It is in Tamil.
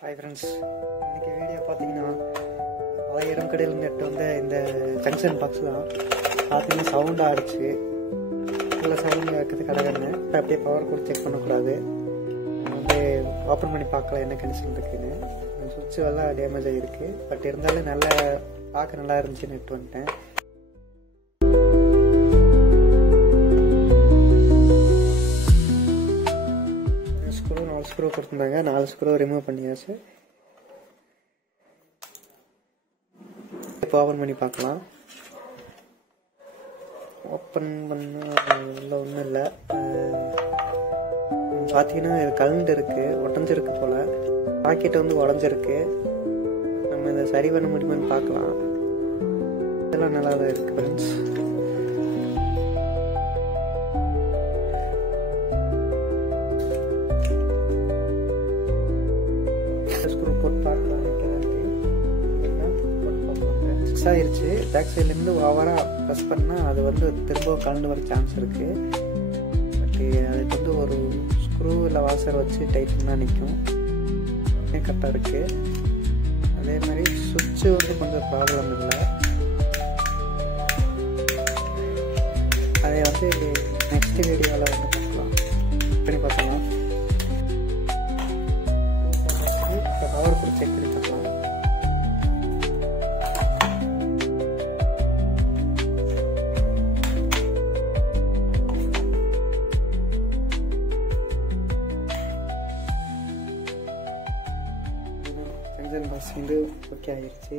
ஹாய் ஃப்ரெண்ட்ஸ், இன்றைக்கி வீடியோ பார்த்தீங்கன்னா பழைய இடம் கடையில் நெட் வந்து இந்த ஜங்ஷன் பாக்ஸ் தான் பார்த்தீங்கன்னா சவுண்டாக ஆகிடுச்சு. நல்ல சவுண்ட் இருக்குது கடகன்னு. அப்படியே பவர் கூட செக் பண்ணக்கூடாது. வந்து ஓப்பன் பண்ணி பார்க்கலாம் என்ன கண்டிஷன் இருக்குன்னு. சுவிட்சு எல்லாம் டேமேஜ் ஆகிருக்கு. பட் இருந்தாலும் நல்லா பார்க்க நல்லா இருந்துச்சு நெட் வந்துட்டேன். ஸ்க்ரூ கொடுத்துருந்தாங்க, 4 ஸ்க்ரூ ரிமூவ் பண்ணியாச்சு. இப்போ ஓப்பன் பண்ணி பார்க்கலாம். ஓப்பன் பண்ணால் உள்ள ஒன்றும் இல்லை. பார்த்தீங்கன்னா இது கலண்டு இருக்கு, உடஞ்சிருக்கு போல். பாக்கெட் வந்து உடஞ்சிருக்கு. நம்ம இதை சரி பண்ண முடியுமான்னு பார்க்கலாம். இதெல்லாம் நல்லா தான் இருக்குது ஃப்ரெண்ட்ஸ். ஆயிருச்சு. பேக் சைட்லேருந்து ஓவராக ப்ரெஸ் பண்ணால் அது வந்து திரும்ப கலந்து வர சான்ஸ் இருக்குது. பட் அதுக்கு வந்து ஒரு ஸ்க்ரூ இல்லை வாசர் வச்சு டைட் பண்ணால் நிற்கும். கரெக்டாக இருக்குது. அதே மாதிரி சுவிட்சு வந்து கொஞ்சம் ப்ராப்ளம் இல்லை. அதை வந்து நெக்ஸ்ட் வீடியோவில் வந்து பார்க்கலாம். பண்ணி பார்க்கலாம். பவர் கூட செக் பண்ணி பார்க்கலாம். ஜங்ஷன் பாக்ஸ் வந்து ஓகே ஆகிடுச்சு.